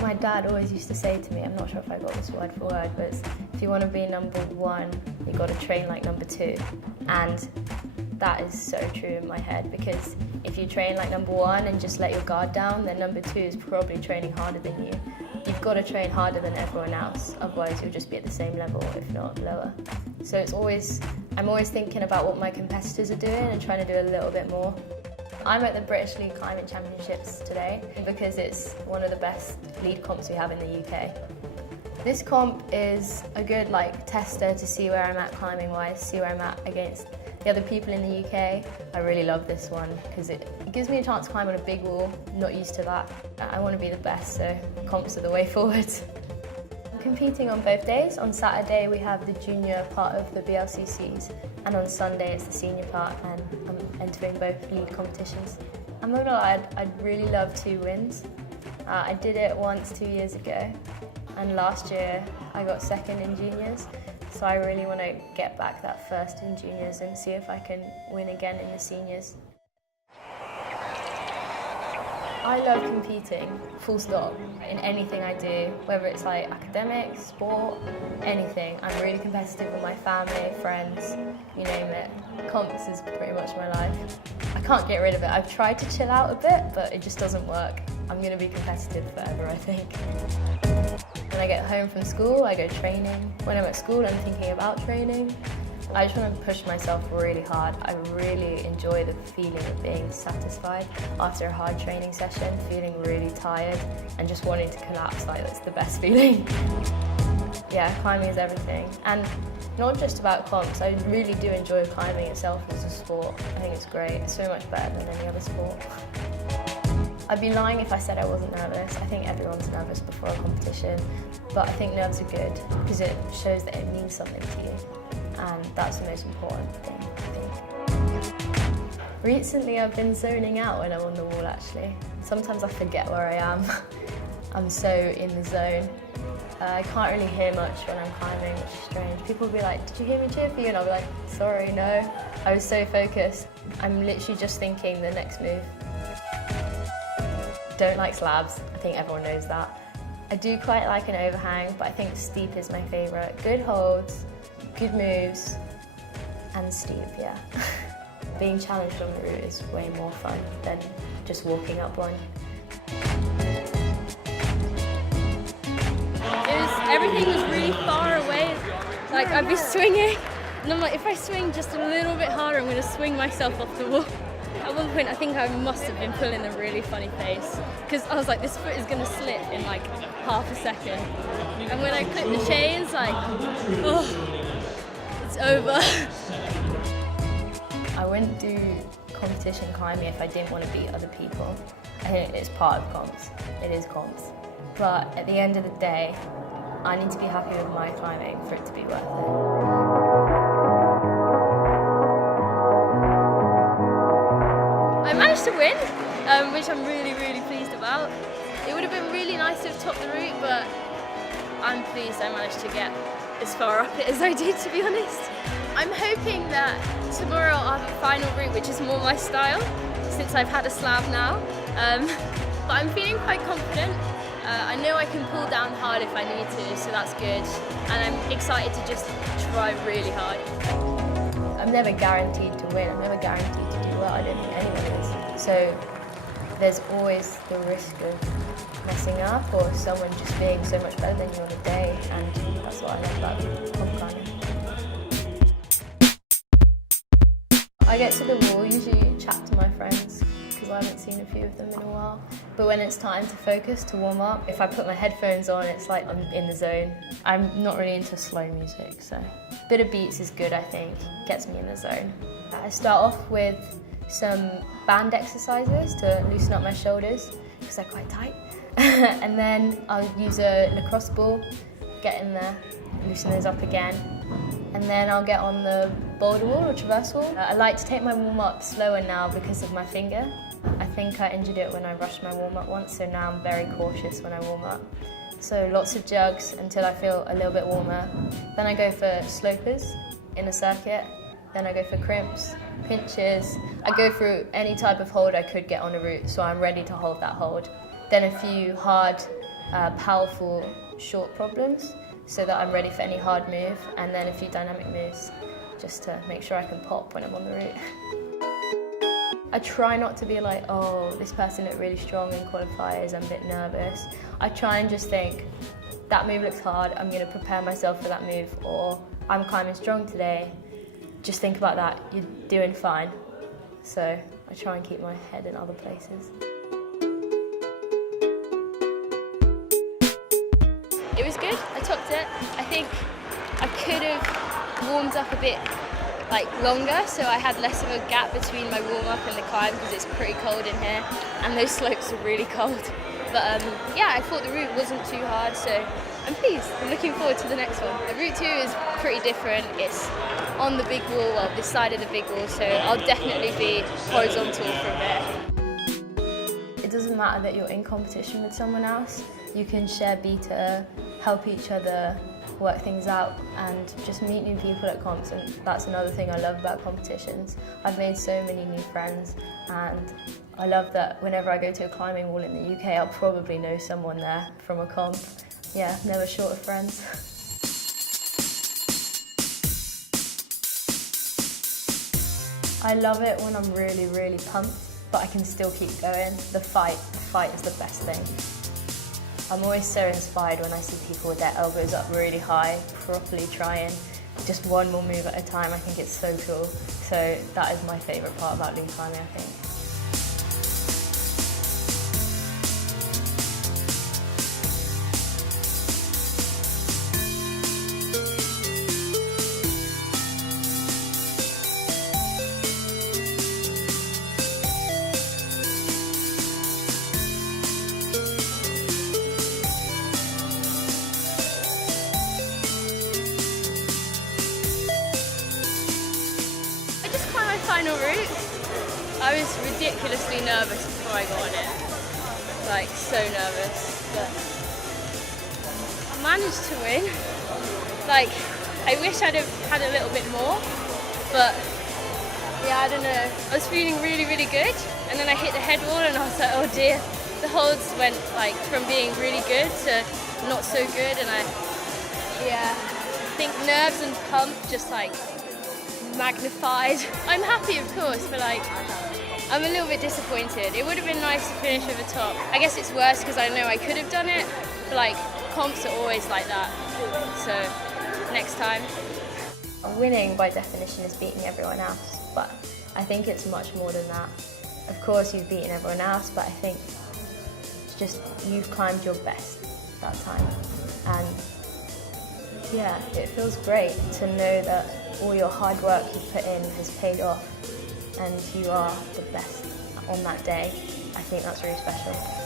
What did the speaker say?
My dad always used to say to me, I'm not sure if I got this word for word, but it's, if you want to be number one, you got to train like number two. And that is so true in my head, because if you train like number one and just let your guard down, then number two is probably training harder than you. You've got to train harder than everyone else, otherwise you'll just be at the same level, if not lower. So I'm always thinking about what my competitors are doing and trying to do a little bit more. I'm at the British Lead Climbing Championships today because it's one of the best lead comps we have in the UK. This comp is a good tester to see where I'm at climbing wise, see where I'm at against the other people in the UK. I really love this one because it gives me a chance to climb on a big wall, not used to that. I want to be the best, so comps are the way forward. I'm competing on both days. On Saturday we have the junior part of the BLCCs, and on Sunday it's the senior part, and I'm entering both lead competitions. I'm not gonna lie, I'd really love 2 wins. I did it once 2 years ago, and last year I got second in juniors, so I really want to get back that first in juniors and see if I can win again in the seniors. I love competing, full stop, in anything I do, whether it's academics, sport, anything. I'm really competitive with my family, friends, you name it. Comps is pretty much my life. I can't get rid of it. I've tried to chill out a bit, but it just doesn't work. I'm going to be competitive forever, I think. When I get home from school, I go training. When I'm at school, I'm thinking about training. I just want to push myself really hard. I really enjoy the feeling of being satisfied after a hard training session, feeling really tired and just wanting to collapse. That's the best feeling. Yeah, climbing is everything. And not just about comps, I really do enjoy climbing itself as a sport. I think it's great. It's so much better than any other sport. I'd be lying if I said I wasn't nervous. I think everyone's nervous before a competition, but I think nerves are good because it shows that it means something to you. And that's the most important thing, I think. Recently I've been zoning out when I'm on the wall, actually. Sometimes I forget where I am. I'm so in the zone. I can't really hear much when I'm climbing, which is strange. People will be like, did you hear me cheer for you? And I'll be like, sorry, no. I was so focused. I'm literally just thinking the next move. Don't like slabs, I think everyone knows that. I do quite like an overhang, but I think steep is my favourite. Good holds, good moves, and steep, yeah. Being challenged on the route is way more fun than just walking up one. Everything was really far away. I'd be swinging, and I'm like, if I swing just a little bit harder, I'm going to swing myself off the wall. At one point, I think I must have been pulling a really funny face, because I was like, this foot is going to slip in half a second. And when I clipped the chains, oh, it's over. I wouldn't do competition climbing if I didn't want to beat other people. I think it's part of comps. It is comps. But at the end of the day, I need to be happy with my climbing for it to be worth it. I managed to win, which I'm really, really pleased about. It would have been really nice to have topped the route, but I'm pleased I managed to get as far up it as I did, to be honest. I'm hoping that tomorrow I'll have a final route which is more my style, since I've had a slab now. But I'm feeling quite confident. I know I can pull down hard if I need to, so that's good. And I'm excited to just try really hard. I'm never guaranteed to win, I'm never guaranteed to do well, I don't think anyone is. So there's always the risk of messing up or someone just being so much better than you on a day, and that's what I love about comp climbing. I get to the wall, usually chat to my friends, because I haven't seen a few of them in a while. But when it's time to focus, to warm up, if I put my headphones on, it's like I'm in the zone. I'm not really into slow music, so a bit of beats is good, I think. Gets me in the zone. I start off with some band exercises to loosen up my shoulders, because they're quite tight. And then I'll use a lacrosse ball, get in there, loosen those up again. And then I'll get on the boulder wall or traverse wall. I like to take my warm-up slower now because of my finger. I think I injured it when I rushed my warm-up once, so now I'm very cautious when I warm up. So lots of jugs until I feel a little bit warmer. Then I go for slopers in a circuit. Then I go for crimps, pinches. I go through any type of hold I could get on a route, so I'm ready to hold that hold. Then a few hard, powerful, short problems, so that I'm ready for any hard move, and then a few dynamic moves, just to make sure I can pop when I'm on the route. I try not to be like, oh, this person looked really strong in qualifiers, I'm a bit nervous. I try and just think, that move looks hard, I'm going to prepare myself for that move, or I'm climbing strong today. Just think about that, you're doing fine. So I try and keep my head in other places. It was good, I topped it. I think I could have warmed up a bit longer, so I had less of a gap between my warm-up and the climb because it's pretty cold in here and those slopes are really cold. But yeah, I thought the route wasn't too hard, so I'm pleased. I'm looking forward to the next one. The route 2 is pretty different. It's on the big wall, well, this side of the big wall, so I'll definitely be horizontal from there. It doesn't matter that you're in competition with someone else. You can share beta, help each other, work things out, and just meet new people at comps, and that's another thing I love about competitions. I've made so many new friends, and I love that whenever I go to a climbing wall in the UK, I'll probably know someone there from a comp. Yeah, never short of friends. I love it when I'm really, really pumped, but I can still keep going. The fight is the best thing. I'm always so inspired when I see people with their elbows up really high, properly trying just one more move at a time. I think it's so cool. So that is my favourite part about lead climbing, I think. Final route, I was ridiculously nervous before I got on it, so nervous, but I managed to win. I wish I'd have had a little bit more, but yeah, I don't know, I was feeling really, really good, and then I hit the head wall and I was like, oh dear, the holds went from being really good to not so good, and I think nerves and pump just magnified. I'm happy, of course, but I'm a little bit disappointed. It would have been nice to finish with a top. I guess it's worse because I know I could have done it, but comps are always like that. So next time. Winning by definition is beating everyone else, but I think it's much more than that. Of course you've beaten everyone else, but I think it's just you've climbed your best that time. And yeah, it feels great to know that all your hard work you've put in has paid off and you are the best on that day. I think that's really special.